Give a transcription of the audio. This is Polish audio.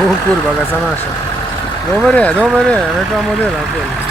O kurwa, gazza nasce. Dove è? Dove è? Non è qua modella, quello.